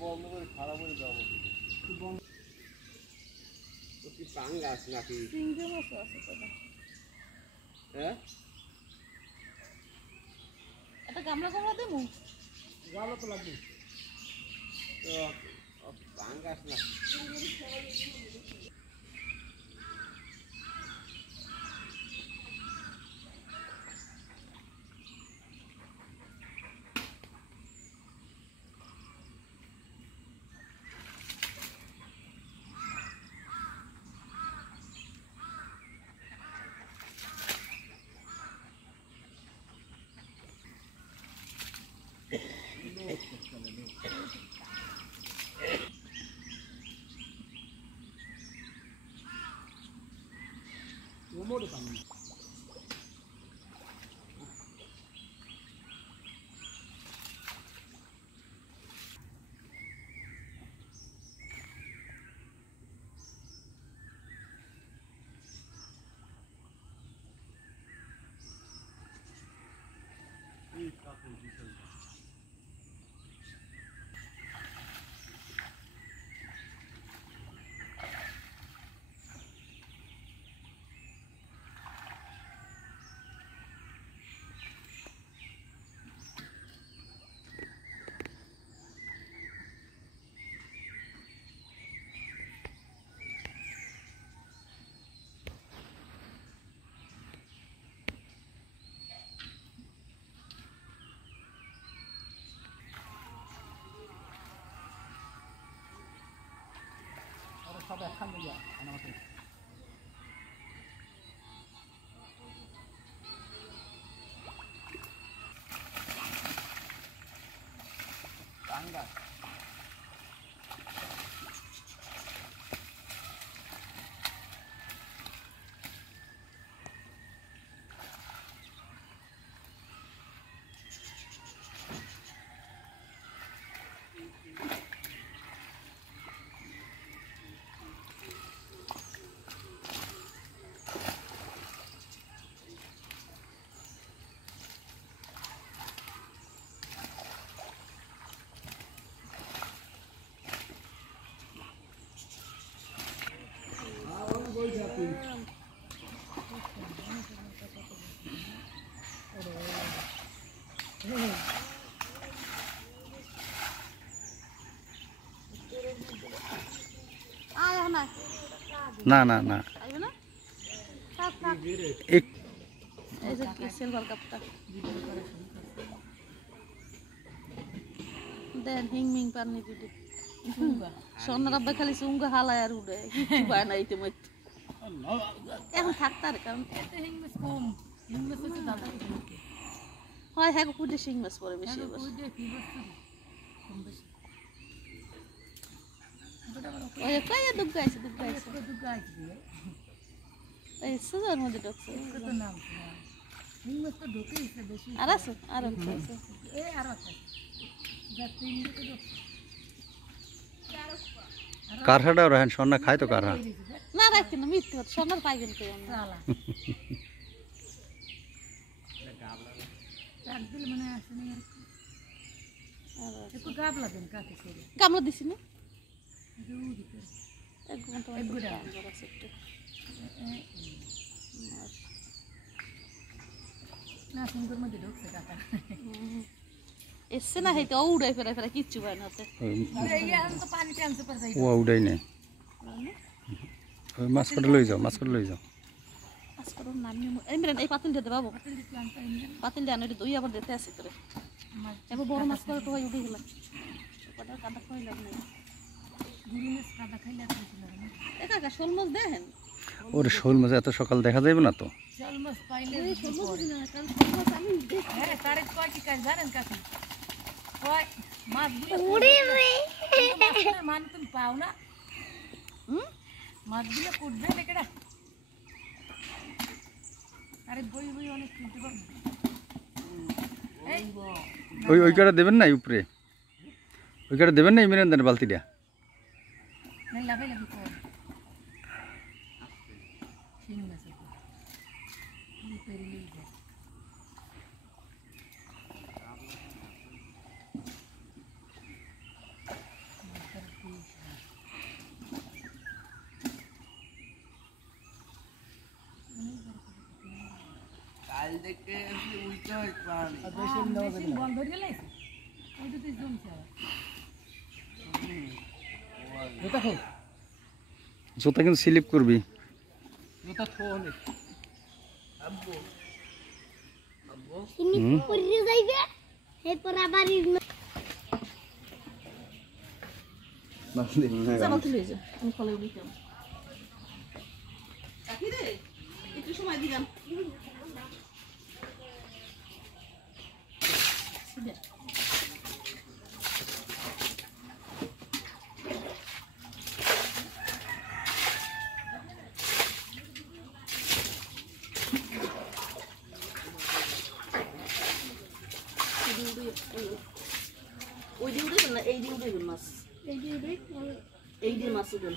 বন্ধ করে খারাপ হয়ে যাবো কি পাঙ্গাস নাকি চিংড়ি মাছ আছে তো হ্যাঁ এটা গামলা গামলা দেবো গামলা তো লাগবে তো পাঙ্গাস না Umur depan. Ini kakak bisa. সব একখান দিয়ে আমাকে পাঙ্গাস না না না সিলভার কাপটা দেন হিংমিং পানি দিদি সোনার আব্বা খালি চুঙ্গা হালায় আর উড়ে কিছু পায় না এইতে মধ্যে এখন থাকতার কারণ এতে হিং মাছ কম হিং মাছ তো দাদা হয় হ্যাঁ কুড়ি শিং মাছ পরে বেশি ওই কই দুগাইছে এই সুজার মধ্যে ঢুকছে কত নাম হিং মাছ তো ঢুকেইছে বেশি আর আছে আর আছে এই আর আছে যা তিন দিকে ঢুকছে কারহাটা রহেন সোনা খায় তো কারহা না রাখি না মিথ্যে সোনার পাই গেল কেন শালা এটা গাবলা চাক দিল মানে আসে না আর একটু গাবলা দেন কাকে করে গামলা দিছি না এক ঘন্টা এক গুড়া আছে একটু না সুন্দর মধ্যে ঢুকছে কাকা এসে না হইতে উড়াই ফেরা ফেরা কিচ্ছু হয় না হতে তো পানি টানছে পর যাই ও উড়াই না ওই মাছ করে লই যাও মাছ করো নামি ইমরান এই পাতিল দিতে বাবু পাতিল দেন এটা দুই আবার দিতে আছে করে এবার বড় মাছ করে তো হয় উঠে গেল কটা কাদা খাইলাম না গুড়ি মাছ কাদা খাইলে আর কিছু লাগে না একা শোল মাছ দেখেন ওর শোল মাছ এত সকাল দেখা যাবে না তো শোল মাছ পাইলে শোল মাছ না কারণ শোল মাছ আমি হ্যাঁ তারে কয় কি কাজ জানেন কাকি কয় মাছগুলো উড়ে রে মান তুমি পাও না মাছগুলো কুটবে না কেডা আরে বই অনেক কিনতে পারবো এই ওই কাটা দেবেন না উপরে ওই কাটা দেবেন না ইমরান দেন বালতিটা না লাভে লাগি তো শিং মাছ এই পেরিয়ে যায় জুতা কিন্তু স্লিপ করবি একটু সময় দিলাম ওই দিয়ে উঠবেন না এই দিয়ে উঠবেন মাছ এই দিয়ে মাছ উঠবেন